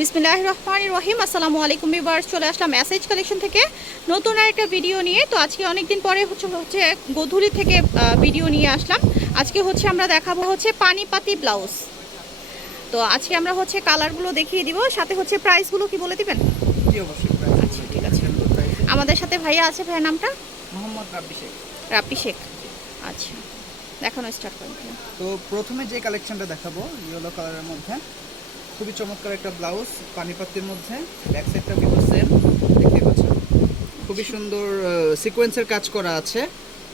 বিসমিল্লাহির রহমানির রহিম। আসসালামু আলাইকুম ভিউয়ার্স, চলে আসলাম মেসেজ কালেকশন থেকে নতুন আরেকটা ভিডিও নিয়ে। তো আজকে অনেকদিন পরে হচ্ছে গোধূলি থেকে ভিডিও নিয়ে আসলাম। আজকে আমরা দেখাবো পানিপাতি ব্লাউজ। তো আজকে আমরা কালারগুলো দেখিয়ে দিব, সাথে প্রাইসগুলো কি বলে দিবেন? জি অবশ্যই প্রাইস আচ্ছা ঠিক আছে। আমাদের সাথে ভাইয়া আছে, ভাইয়ের নামটা? মোহাম্মদ রাব্বি শেখ। রাব্বি শেখ। আচ্ছা, দেখানো স্টার্ট করেন। তো প্রথমে যে কালেকশনটা দেখাবো ইয়েলো কালারের মধ্যে, খুবই চমৎকার একটা ব্লাউজ পানিপাতির মধ্যে, ব্যাক সাইডটা কিন্তু সেম দেখতে পাচ্ছেন। খুবই সুন্দর সিকোয়েন্সের কাজ করা আছে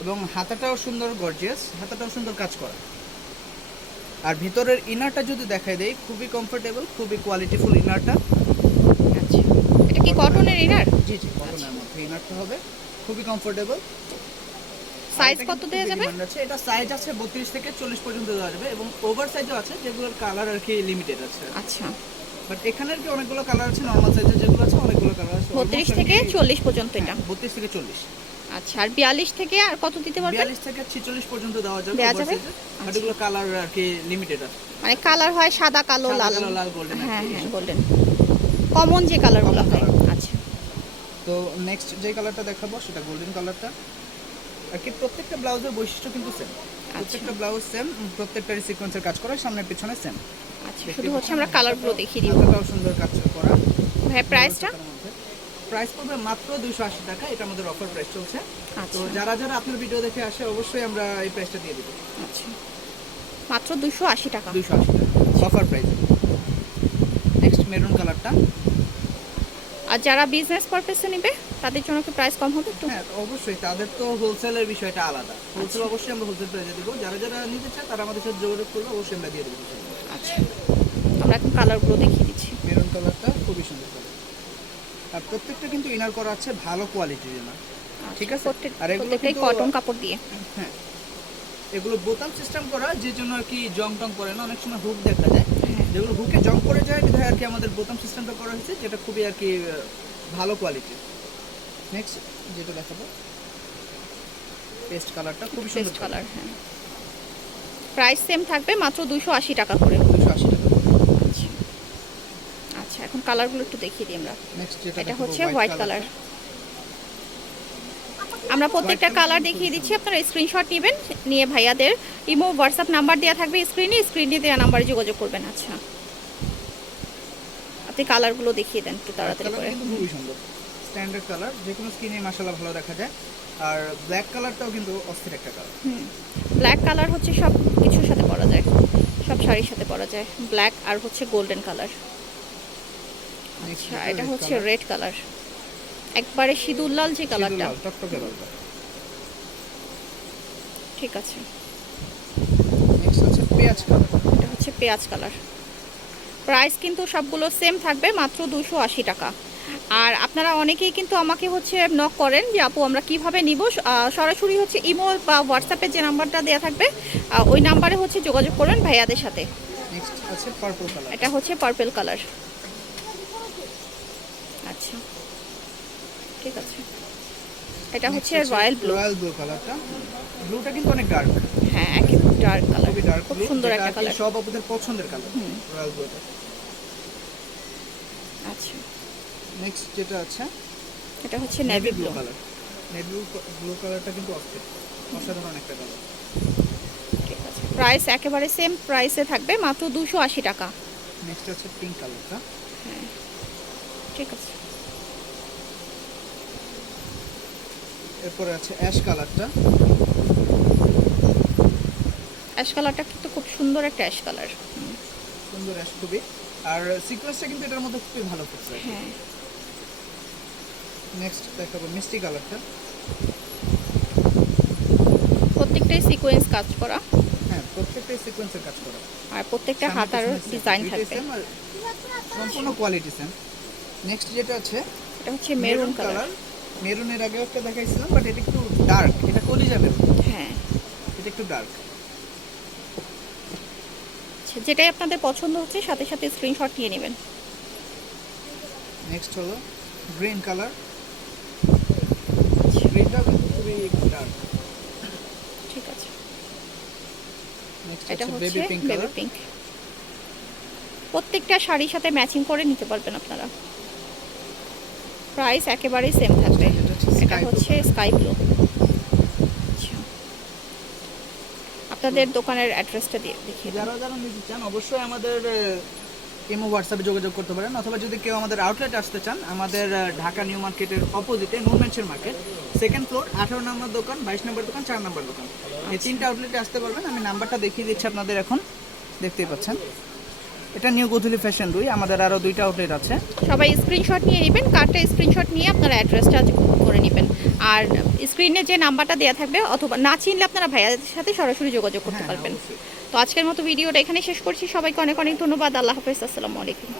এবং হাতাটাও সুন্দর গর্জিয়াস, হাতাটাও সুন্দর কাজ করা। আর ভিতরের ইনারটা যদি দেখাই দেই, খুবই কমফোর্টেবল, খুবই কোয়ালিটিফুল ইনারটা। আচ্ছা, এটা কি কটনের ইনার? জি জি, কটনের মধ্যে ইনারটা হবে, খুবই কমফোর্টেবল। সাইজ কত দেওয়া যাবে? এটা সাইজ আছে 32 থেকে 40 পর্যন্ত দেওয়া যাবে এবং ওভার সাইজও আছে, যেগুলোর কালার আর কি লিমিটেড আছে। আচ্ছা, বাট এখানে আর কি অনেকগুলো কালার আছে, নরমাল সাইজের যেগুলো আছে অনেকগুলো কালার আছে। 32 থেকে 40 পর্যন্ত এটা? 32 থেকে 40। আচ্ছা, আর 42 থেকে আর কত দিতে পারবেন? 42 থেকে 46 পর্যন্ত দেওয়া যাবে। বাট এগুলো কালার আর কি লিমিটেড আছে, মানে কালার হয় সাদা, কালো, লাল। লাল, গোল্ডেন। হ্যাঁ হ্যাঁ, গোল্ডেন কমন যে কালারগুলো হয়। আচ্ছা, তো নেক্সট যে কালারটা দেখাবো সেটা গোল্ডেন কালারটা। আর কি প্রত্যেকটা ব্লাউজের বৈশিষ্ট্য কিন্তু সেম, প্রত্যেকটা ব্লাউজ সেম, প্রত্যেকটারই সিকোয়েন্সের কাজ করা, সামনে পিছনে সেম। আচ্ছা, শুধু আমরা কালারগুলো দেখিয়ে দিব। হাতাটাও সুন্দর কাজ করা। ভাই প্রাইসটা? প্রাইস পড়বে মাত্র 280 টাকা, এটা আমাদের অফার প্রাইস চলছে। তো আচ্ছা, যারা যারা আপনার ভিডিও দেখে আসে অবশ্যই আমরা এই প্রাইসটা দিয়ে দেব। আচ্ছা, মাত্র 280 টাকা। 280 টাকা অফার প্রাইস। নেক্সট মেরুন কালারটা। আর যারা বিজনেস পারপাসে নেবে তাদের জন্য কি প্রাইস কম হবে একটু? হ্যাঁ অবশ্যই, তাদের তো হোলসেলের বিষয়টা আলাদা। হোলসেল অবশ্যই আমরা হোলসেল প্রাইসে দেব। যারা যারা নিতে চায় তারা আমাদের সাথে যোগাযোগ করবে, অবশ্যই আমরা দিয়ে দেব। আচ্ছা, আমরা এখন কালারগুলো দেখিয়ে দিচ্ছি। মেরুন কালারটা খুবই সুন্দর কালার। আর প্রত্যেকটা কিন্তু ইনার করা আছে ভালো কোয়ালিটির ইনার, ঠিক আছে? আর এগুলো প্রত্যেকটাই কটন কাপড় দিয়ে। হ্যাঁ, এগুলো বোতাম সিস্টেম করা, যে জন্য আর কি জং টং পড়ে না। অনেক সময় হুক দেখা যায়, যেগুলো হুকে জং পড়ে যায়, বিধায় আর কি আমাদের বোতাম সিস্টেমটা করা হয়েছে, যেটা খুবই আর কি ভালো কোয়ালিটির। নেক্সট যেটা দেখাবো পেস্ট কালারটা, খুবই সুন্দর কালার। হ্যাঁ, প্রাইস সেম থাকবে, মাত্র 280 টাকা করে। 280 টাকা। আচ্ছা, আচ্ছা, এখন কালারগুলো একটু দেখিয়ে দিই আমরা। নেক্সট যেটা এটা হোয়াইট কালার। আমরা প্রত্যেকটা কালার দেখিয়ে দিচ্ছি, আপনারা স্ক্রিনশট নেবেন, নিয়ে ভাইয়াদের ইমো হোয়াটসঅ্যাপ নাম্বার দেওয়া থাকবে স্ক্রিনে দেওয়া নাম্বারে যোগাযোগ করবেন। আচ্ছা, আপনি কালারগুলো দেখিয়ে দেন একটু তাড়াতাড়ি করে। খুবই সুন্দর স্ট্যান্ডার্ড কালার, যে কোনো স্কিনে মাশাআল্লাহ ভালো দেখা যায়। আর ব্ল্যাক কালারটাও কিন্তু অস্থির একটা কালার। ব্ল্যাক কালার সব কিছুর সাথে পরা যায়, সব শাড়ির সাথে পরা যায়। ব্ল্যাক আর গোল্ডেন কালার। আচ্ছা, এটা রেড কালার, একবারে সিঁদুর লাল যে কালারটা। টকটকে লালটা। ঠিক আছে। নেক্সট আছে পেঁয়াজ কালার। এটা পেঁয়াজ কালার। প্রাইস কিন্তু সবগুলো সেম থাকবে, মাত্র 280 টাকা। আর আপনারা অনেকেই কিন্তু আমাকে নক করেন যে আপু আমরা কিভাবে নিব। সরাসরি ইমো বা হোয়াটসঅ্যাপে যে নাম্বারটা দেওয়া থাকবে ওই নাম্বারে যোগাযোগ করবেন ভাইয়াদের সাথে। নেক্সট আছে পার্পল কালার। এটা পার্পল কালার। আচ্ছা, ঠিক আছে। এটা রয়্যাল ব্লু কালারটা। ব্লুটা কিন্তু অনেক ডার্ক। হ্যাঁ, একেবারে ডার্ক কালার, খুবই ডার্ক, খুব সুন্দর একটা কালার, সব আপনাদের পছন্দের কালার রয়্যাল ব্লুটা। আচ্ছা, নেক্সট যেটা আছে এটা navy blue colour. Navy blue কালারটা কিন্তু অসাধারণ একটা কালার। ঠিক আছে, প্রাইস একেবারে সেম প্রাইসে থাকবে, মাত্র 280 টাকা। নেক্সট আছে পিঙ্ক কালারটা। হ্যাঁ, ঠিক আছে। এরপরে আছে অ্যাশ কালারটা। অ্যাশ কালারটা কিন্তু খুব সুন্দর একটা অ্যাশ কালার। সুন্দর অ্যাশ খুবই। আর সিকোয়েন্সটা কিন্তু এটার মধ্যে খুবই ভালো করছে। হ্যাঁ। নেক্সট দেখাবো মিষ্টি কালারটা। প্রত্যেকটাই সিকোয়েন্স কাজ করা। হ্যাঁ, প্রত্যেকটাই সিকোয়েন্সের কাজ করা। আর প্রত্যেকটা হাতার ডিজাইন থাকবে, সম্পূর্ণ কোয়ালিটি সেম। নেক্সট যেটা আছে এটা মেরুন কালার। মেরুনের আগে একটা দেখাইছিলাম, বাট এটা একটু ডার্ক, এটা কলিজা মেরুন। হ্যাঁ, এটা একটু ডার্ক। যেটাই আপনাদের পছন্দ হচ্ছে সাথে সাথে স্ক্রিনশট নিয়ে নেবেন। নেক্সট হলো গ্রিন কালার। গ্রিনটা খুবই ডার্ক। ঠিক আছে। নেক্সট এটা বেবি পিঙ্ক কালার। পিঙ্ক। প্রত্যেকটা শাড়ির সাথে ম্যাচিং করে নিতে পারবেন আপনারা। প্রাইস একেবারেই সেম থাকবে। এটা হচ্ছে স্কাই ব্লু। আপনাদের দোকানের অ্যাড্রেসটা দিয়ে দেখিয়ে দিন। যারা যারা নিতে চান অবশ্যই আমাদের ইমো হোয়াটসঅ্যাপে যোগাযোগ করতে পারেন, অথবা যদি কেউ আমাদের আউটলেট আসতে চান, আমাদের ঢাকা নিউ মার্কেটের অপোজিটে নুনমেনশন মার্কেট, সেকেন্ড ফ্লোর, 18 নম্বর দোকান, 22 নম্বর দোকান, 4 নম্বর দোকান, এই তিনটা আউটলেটে আসতে পারবেন। আমি নাম্বারটা দেখিয়ে দিচ্ছি আপনাদের, এখন দেখতেই পাচ্ছেন। এটা নিউ গোধূলি ফ্যাশন 2, আমাদের আরও 2টা আউটলেট আছে। সবাই স্ক্রিনশট নিয়ে নেবেন, কার্ডটা স্ক্রিনশট নিয়ে আপনারা অ্যাড্রেসটা করে নেবেন। আর স্ক্রিনে যে নাম্বারটা দেওয়া থাকবে, অথবা না চিনলে আপনারা ভাইয়াদের সাথে সরাসরি যোগাযোগ করতে হ্যাঁ, পারবেন। অবশ্যই। তো আজকের মতো ভিডিওটা এখানে শেষ করছি। সবাইকে অনেক অনেক ধন্যবাদ। আল্লাহ হাফেজ, আসসালামু আলাইকুম।